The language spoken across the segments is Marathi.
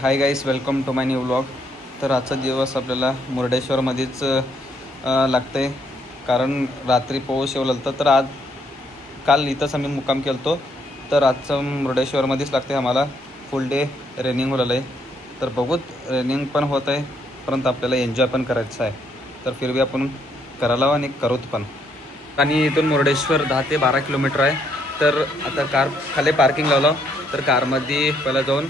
High guys, welcome to my new vlog. तर आजचा दिवस आपल्याला मुर्डेश्वरमध्येच लागतं आहे, कारण रात्री पाऊस येऊ लागतं. तर काल इथंच आम्ही मुक्काम केला होतो. तर आजचं मुर्डेश्वरमध्येच लागते आम्हाला. फुल डे रनिंग होलं आहे. तर बघूत, रनिंग पण होत आहे, परंतु आपल्याला एन्जॉय पण करायचं आहे. तर फिरवी आपण करायला आणि करूत पण. आणि इथून मुर्डेश्वर 10 ते 12 किलोमीटर आहे. तर आता कार खाली पार्किंग लावलं. तर कारमध्ये पहिला जाऊन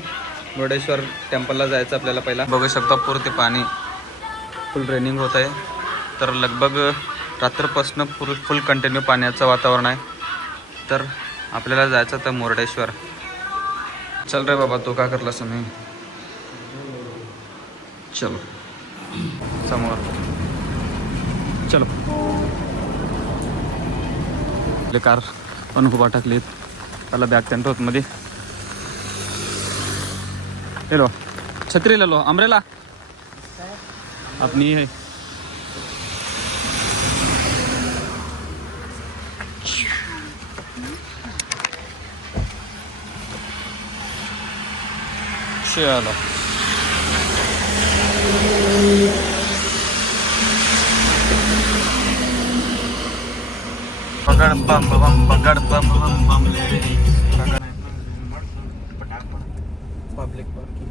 मुर्डेश्वर टेम्पलला जायचं आपल्याला. पहिला बघू शकता पुरते पाणी फुल रेनिंग होत आहे. तर लगभग रात्रपासून फुल कंटिन्यू पाण्याचं वातावरण आहे. तर आपल्याला जायचं तर मुर्डेश्वर. चल रे बाबा, तू का करलास मी. चलो समोर चलो. कार पण उभा टाकलीत. त्याला बॅग टेंट होत मध्ये. ले लो छत्री, ले लो अम्ब्रेला अपनी है. चलो पकड़ बम बम पकड़ बम बम बम ले. Public parking.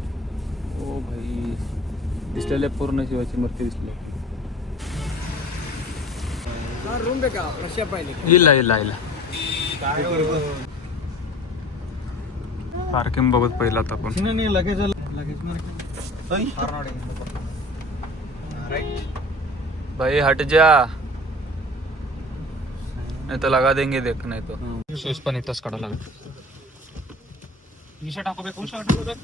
ओ भाई, दिसलेले पूर्ण शिवाची मूर्ती दिसली. रूम ಬೇಕಾ ಫ್ರೆಶ್ ಅಪ್ ಆಯ್ತು ಇಲ್ಲ ಇಲ್ಲ ಇಲ್ಲ पार्किंग बघत पहिला आता आपण. नहीं लगेज भाई हट जा, नहीं तो लगा देंगे. देख नहीं तो शूज पण इथंच काढा लागेल. टी शर्ट हाಕೋಬೇಕು शर्ट हाಕೋಬೇಕು.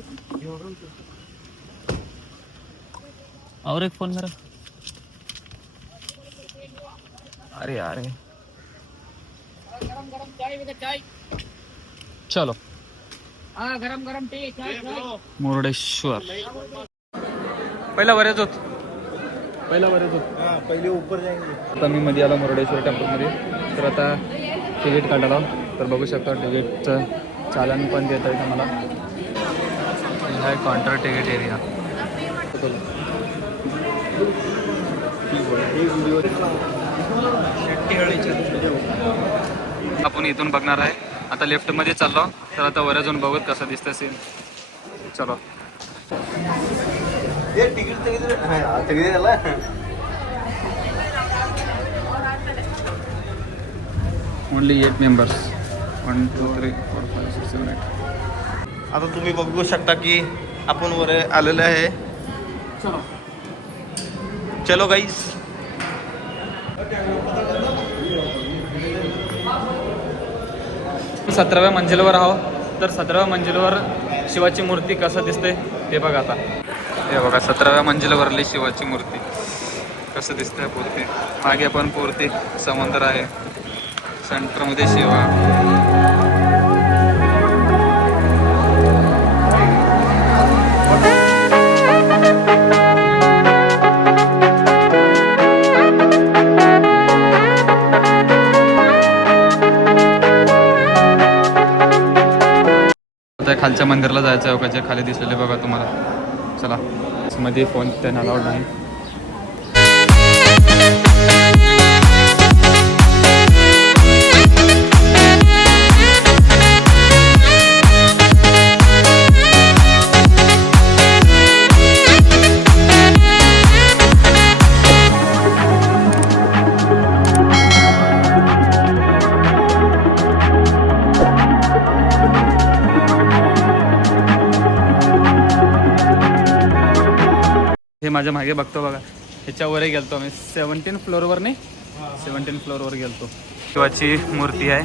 और एक फोन मेरा. अरे यार, गरम गरम चाय विद चाय. चलो हां गरम गरम टी चाय. मुर्डेश्वर. पहिला बरेच होत. हां पहिले ऊपर जाएंगे. आता मी मध्ये आलो मुर्डेश्वर टेम्पलमध्ये. तर आता तिकीट काढायला. तर बघू शकता तिकीटचं चालन पण देत आहे मला. हा काउंटर तिकीट एरिया. आपण इथून बघणार आहे. आता लेफ्टमध्ये चाललो. तर आता वर जाऊन बघूत कसं दिसतं सीन. चलो. ಟಿಕೆಟ್ ತೆಗೆದಿರಲ್ಲ. Only 8 members. 1 2 3 4 5 6 7 8. आता तुम्ही बघू शकता की आपण वर आलेले आहे. चलो चलो गाईस. सतराव्या मंजिलवर आहोत. तर 17व्या मंजिलवर शिवाची मूर्ती कसं दिसते ते बघा. आता हे बघा, 17व्या मंजिलवरली शिवाची मूर्ती कसं दिसतंय. पूर्ती मागे पण पूर्ती समुद्र आहे. सेंटरमध्ये शिवा. खालच्या मंदिरला जायचं आहे. जे खाली दिसलेले बघा तुम्हाला. चला. मध्ये फोन त्यांना अलाउड नाही. हे माझ्या मागे बघतो बघा. ह्याच्यावरही गेलतो आम्ही. 17 फ्लोअरवर नाही, 17 फ्लोअरवर गेलतो. शिवाची मूर्ती आहे.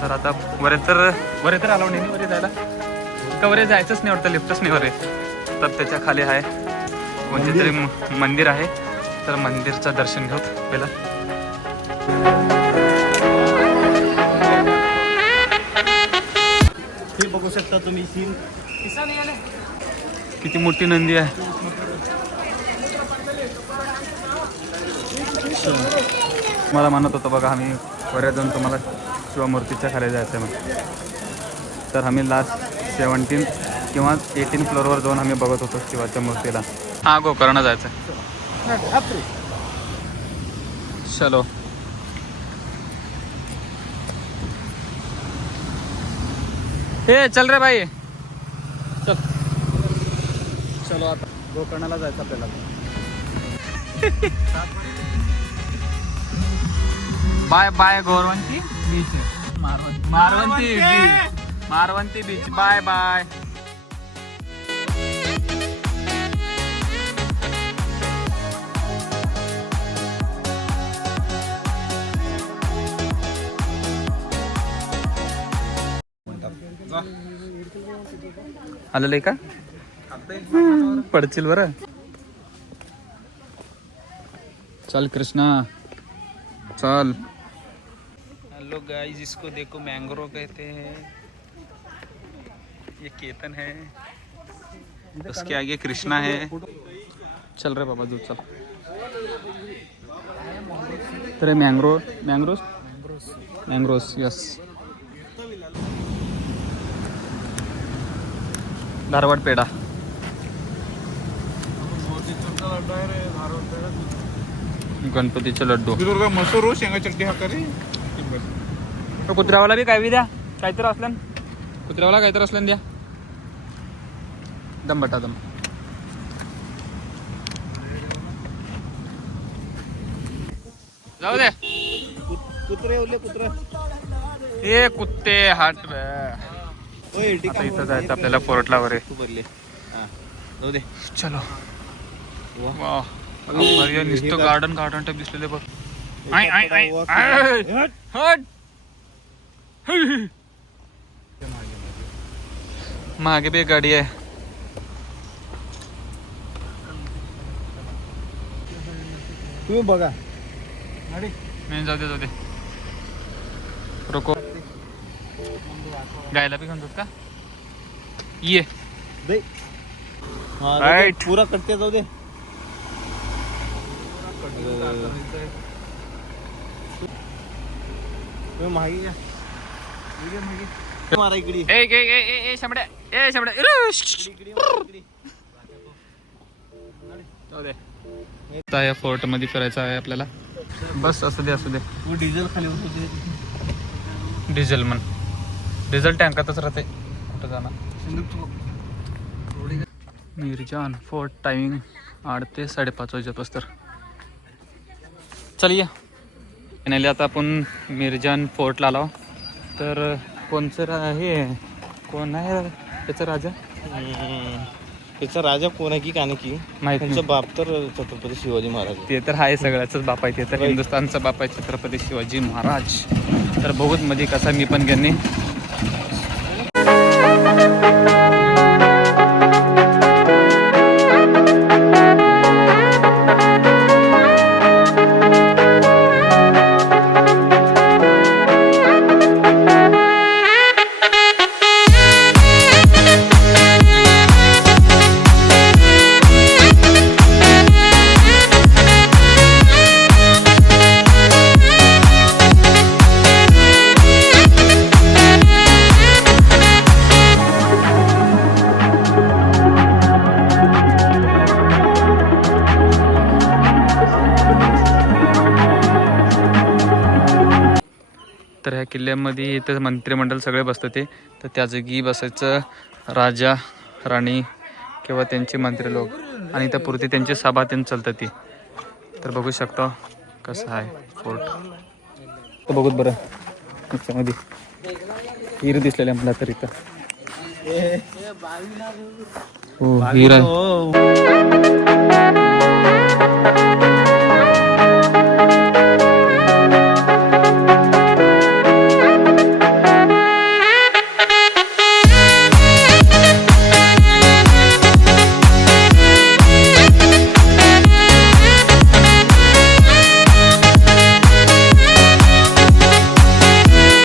तर आता वर तर आलो नाही वर जायला. का वर जायचंच नाही वाटतं, लिफ्टच नाही वर. तर त्याच्या खाली आहे कोणते तरी मंदिर आहे. तर मंदिरचं दर्शन घेऊ पहिला. हे बघू शकता तुम्ही सीन. किती मोठी नंदी आहे. मला म्हणत होतं बघा, आम्ही वर जाऊन तुम्हाला शिवमूर्तीच्या खाली जायचं आहे. तर आम्ही लास्ट 17 किंवा 18 फ्लोअरवर जाऊन आम्ही बघत होतो शिवाच्या मूर्तीला. हा गोकर्ण जायचं. चलो हे चल रे भाई चल. चलो आता गोकर्णाला जायचं आपल्याला. बाय बाय गोरवंती beach. Maravanthe beach. Maravanthe beach. Bye bye. आलेलं आहे का? पडतील बरं. चल कृष्णा चल. हेलो गाइस, इसको देखो मैंग्रो कहते हैं. ये केतन है, उसके आगे कृष्णा है. चल रे बाबा, दूध चल. तर मँग्रोस यस. धारवाड पेढा. गणपतीचे लड्डू. मसूर शेंगा चटणी हा करे. कुत्र्यावाला बी काय बी द्या, काहीतरी असल्यान. कुत्र्यावाला काहीतरी असल्यान द्या. दम बटा दम. जाऊ दे. कुत्रे ओले कुत्रे. हे कुत्ते हाट. आता इथं जायचं आपल्याला फोर्टला वगैरे. तू भरले. हा जाऊ दे. चलो. वा नुसतं गार्डन टाईप दिसलेले बघ. हट. मागे बी गाडी आहे. तुम्ही बघा. नाही जाऊ दे. रोको. गायला बी घेऊन का ये. राईट. पुरा कटते जाऊ दे. तुम्ही मागे घ्या. मारा इकडे. ए शमड्या. जाऊ दे. आता या फोर्ट मध्ये फिरायचं आहे आपल्याला. बस असू दे. तू डिझेल खाली होते. डिझेल टँकातच राहते. कुठं जाणार. मिरजान फोर्ट टायमिंग 8 ते 5:30 वाजेपासून. चलिए फायनली आता आपण मिरजान फोर्टला आलो. तर कोणचं हे कोण आहे त्याचा राजा? त्याचा राजा कोण आहे की का नाही माहित त्यांचा नाही. बाप तर छत्रपती शिवाजी महाराज. ते तर आहे सगळ्याच बाप आहे. ते तर हिंदुस्थानचा बाप आहे छत्रपती शिवाजी महाराज. तर बघूत मध्ये कसा मी पण त्यांनी. तर ह्या किल्ल्यामध्ये इथं मंत्रिमंडळ सगळे बसतं ते. तर त्या जागी बसायचं राजा राणी किंवा त्यांचे मंत्री लोक. आणि त्या पुरती त्यांची सभा त्यांनी चालतं ती. तर बघू शकता कसं आहे फोर्ट. तर बघूत बरं त्याच्यामध्ये हिर दिसलेले मला तर इथं. हो हिर आहे.